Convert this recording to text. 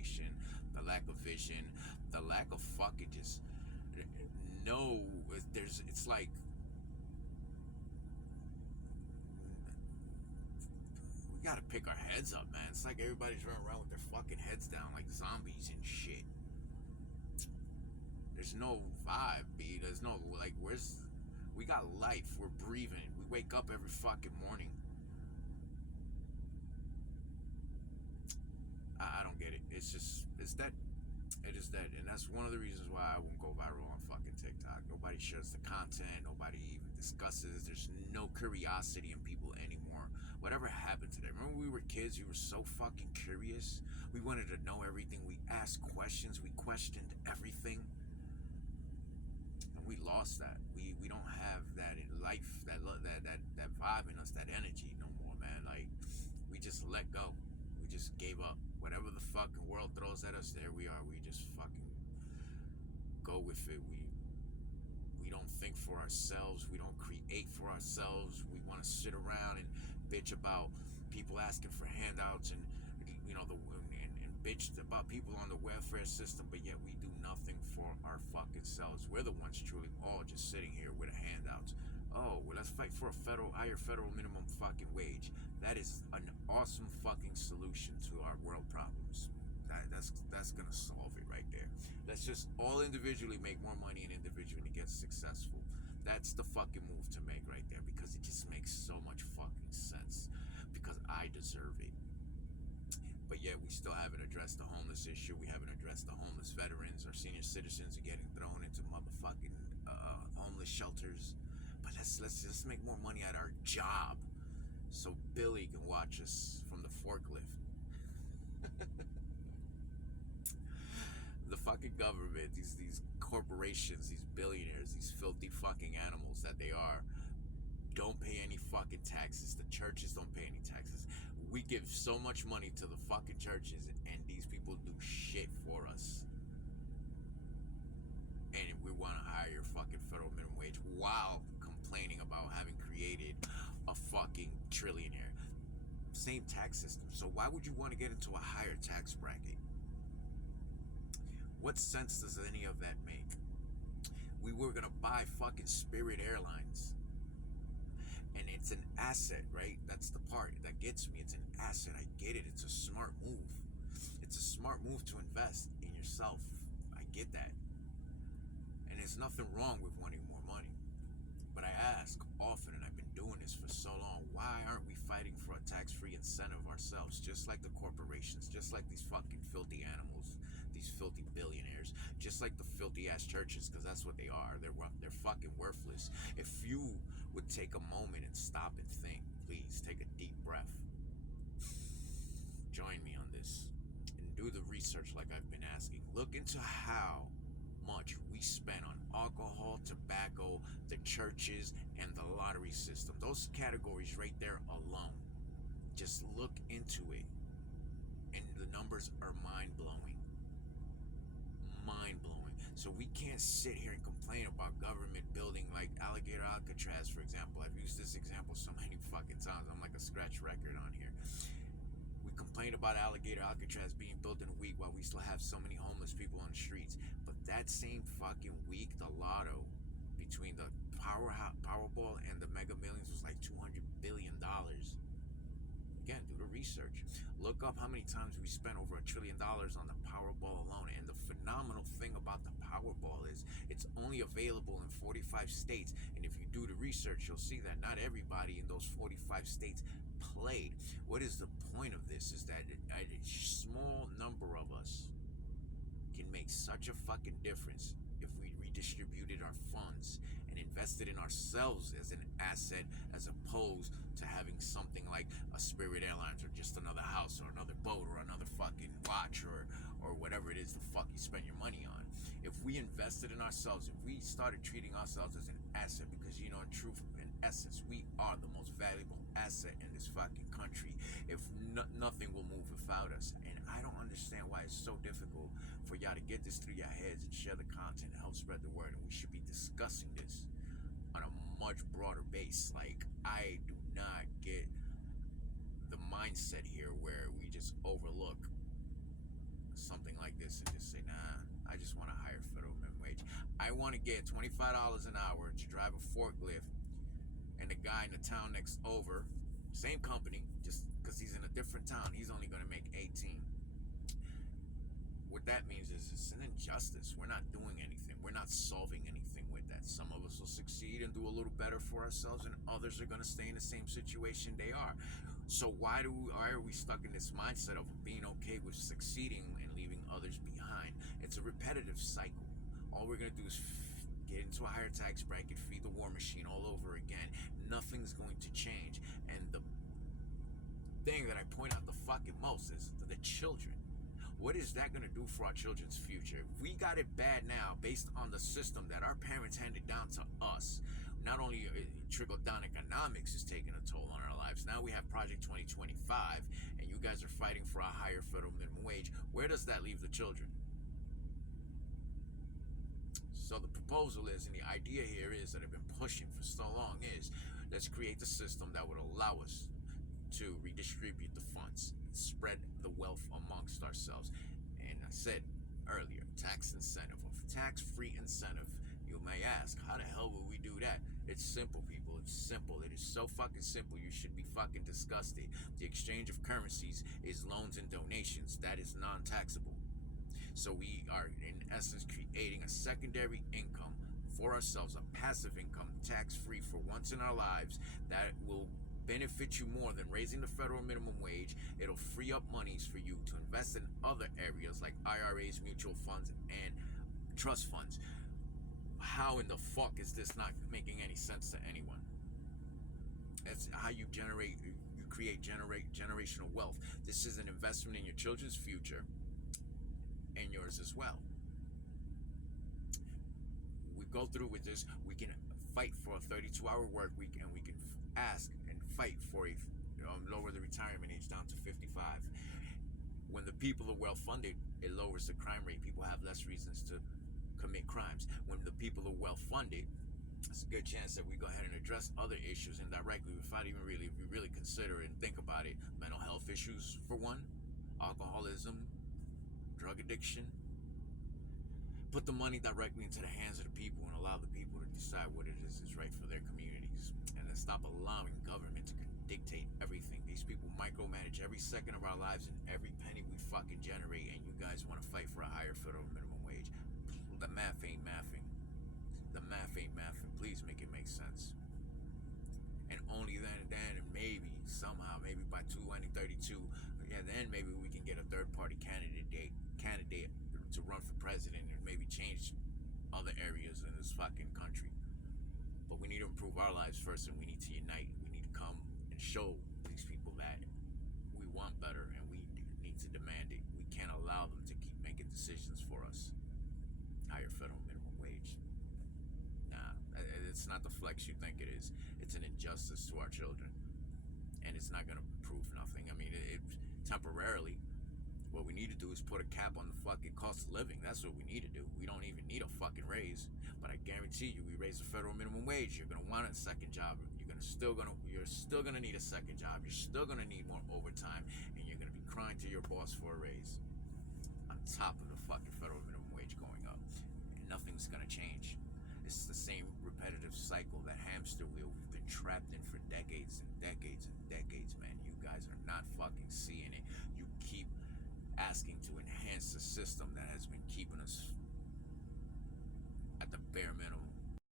information, the lack of vision, the lack of fucking just no. It's like we gotta pick our heads up, man. It's like everybody's running around with their fucking heads down like zombies and shit. There's no vibe, B. There's no, like, we got life. We're breathing. We wake up every fucking morning. I don't get it. It's that. It is that. And that's one of the reasons why I won't go viral on fucking TikTok. Nobody shares the content. Nobody even discusses. There's no curiosity in people anymore. Whatever happened to that? Remember when we were kids? We were so fucking curious. We wanted to know everything. We asked questions. We questioned everything. And we lost that. We don't have that in life, that vibe in us, that energy no more, man. Like, we just let go. We just gave up. Whatever the fucking world throws at us, there we are. We just fucking go with it. We don't think for ourselves. We don't create for ourselves. We want to sit around and bitch about people asking for handouts and and bitch about people on the welfare system, but yet we do nothing for our fucking selves. We're the ones truly all just sitting here with handouts. Oh, well, let's fight for a higher federal minimum fucking wage. That is an awesome fucking solution to our world problems. That's gonna solve it right there. Let's just all individually make more money and individually get successful. That's the fucking move to make right there, because it just makes so much fucking sense. Because I deserve it. But yet we still haven't addressed the homeless issue. We haven't addressed the homeless veterans. Our senior citizens are getting thrown into motherfucking homeless shelters. But let's just make more money at our job, so Billy can watch us from the forklift. The fucking government, these corporations, these billionaires, these filthy fucking animals that they are, don't pay any fucking taxes. The churches don't pay any taxes. We give so much money to the fucking churches, and these people do shit for us. And we want a higher fucking federal minimum wage while complaining about having created a fucking trillionaire. Same tax system. So why would you want to get into a higher tax bracket? What sense does any of that make? We were gonna buy fucking Spirit Airlines. And it's an asset, right? That's the part that gets me. It's an asset. I get it. It's a smart move. It's a smart move to invest in yourself. I get that. And there's nothing wrong with wanting more money. But I ask often, and I've been doing this for so long, why aren't we fighting for a tax-free incentive ourselves, just like the corporations, just like these fucking filthy animals, these filthy billionaires, just like the filthy-ass churches, because that's what they are. They're fucking worthless. If you would take a moment and stop and think, please, take a deep breath. Join me on this and do the research like I've been asking. Look into how much we spend on alcohol, tobacco, the churches, and the lottery system. Those categories right there alone. Just look into it. And the numbers are mind-blowing. Mind-blowing. So we can't sit here and complain about government building like Alligator Alcatraz, for example. I've used this example so many fucking times. I'm like a scratch record on here. We complain about Alligator Alcatraz being built in a week while we still have so many homeless people on the streets. But that same fucking week, the lotto between the Powerball and the Mega Millions was like $200 billion. Again, do the research. Look up how many times we spent over $1 trillion on the Powerball alone. And the phenomenal thing about the Powerball is it's only available in 45 states. And if you do the research, you'll see that not everybody in those 45 states played. What is the point of this? Is that a small number of us can make such a fucking difference if we redistributed our funds and invested in ourselves as an asset, as opposed to having something like a Spirit Airlines or just another house or another boat or another fucking watch or whatever it is the fuck you spend your money on. If we invested in ourselves, if we started treating ourselves as an asset, because in truth, in essence, we are the most valuable asset in this fucking country. If nothing will move without us. And I don't understand why it's so difficult for y'all to get this through your heads and share the content and help spread the word. And we should be discussing this on a much broader base. Like, I do not get the mindset here where we just overlook something like this and just say, nah, I just want a higher federal minimum wage. I want to get $25 an hour to drive a forklift, and the guy in the town next over, same company, just because he's in a different town, he's only going to make 18. What that means is it's an injustice. We're not doing anything. We're not solving anything with that. Some of us will succeed and do a little better for ourselves, and others are going to stay in the same situation they are. So why are we stuck in this mindset of being okay with succeeding and leaving others behind? It's a repetitive cycle. All we're going to do is get into a higher tax bracket, feed the war machine all over again. Nothing's going to change. And the thing that I point out the fucking most is the children. What is that going to do for our children's future? If we got it bad now based on the system that our parents handed down to us, not only trickle-down economics is taking a toll on our lives, now we have Project 2025, and you guys are fighting for a higher federal minimum wage. Where does that leave the children? So the proposal is, and the idea here is that I've been pushing for so long is, let's create the system that would allow us to redistribute the funds, spread the wealth amongst ourselves. And I said earlier, tax incentive, a tax-free incentive. You may ask, how the hell will we do that? It's simple, people. It's simple. It is so fucking simple. You should be fucking disgusted. The exchange of currencies is loans and donations. That is non-taxable. So we are, in essence, creating a secondary income for ourselves, a passive income, tax-free for once in our lives that will benefit you more than raising the federal minimum wage. It'll free up monies for you to invest in other areas like IRAs, mutual funds, and trust funds. How in the fuck is this not making any sense to anyone? That's how you create generational wealth. This is an investment in your children's future and yours as well. We go through with this, we can fight for a 32-hour work week, and we can ask and fight for a lower the retirement age down to 55. When the people are well funded, it lowers the crime rate. People have less reasons to commit crimes. When the people are well funded, it's a good chance that we go ahead and address other issues indirectly without even really, if we really consider it and think about it. Mental health issues, for one, alcoholism, drug addiction. Put the money directly into the hands of the people and allow the people to decide what it is right for their communities. And then stop allowing government to dictate everything. These people micromanage every second of our lives and every penny we fucking generate, and you guys want to fight for a higher federal minimum wage. The math ain't mathing. The math ain't mathing. Please make it make sense. And only then and maybe somehow, maybe by 2032, then maybe we can get a third-party candidate to run for president and maybe change other areas in this fucking country. But we need to improve our lives first, and we need to unite. We need to come and show these people that we want better, and we need to demand it. We can't allow them to keep making decisions for us. Higher federal minimum wage. Nah, it's not the flex you think it is. It's an injustice to our children, and it's not going to prove nothing. I mean, it temporarily. What we need to do is put a cap on the fucking cost of living. That's what we need to do. We don't even need a fucking raise. But I guarantee you, we raise the federal minimum wage, you're gonna want a second job. You're still gonna need a second job. You're still gonna need more overtime, and you're gonna be crying to your boss for a raise. On top of the fucking federal minimum wage going up, and nothing's gonna change. It's the same repetitive cycle, that hamster wheel we've been trapped in for decades and decades and decades, man. You guys are not fucking seeing it. You keep asking to enhance the system that has been keeping us at the bare minimum.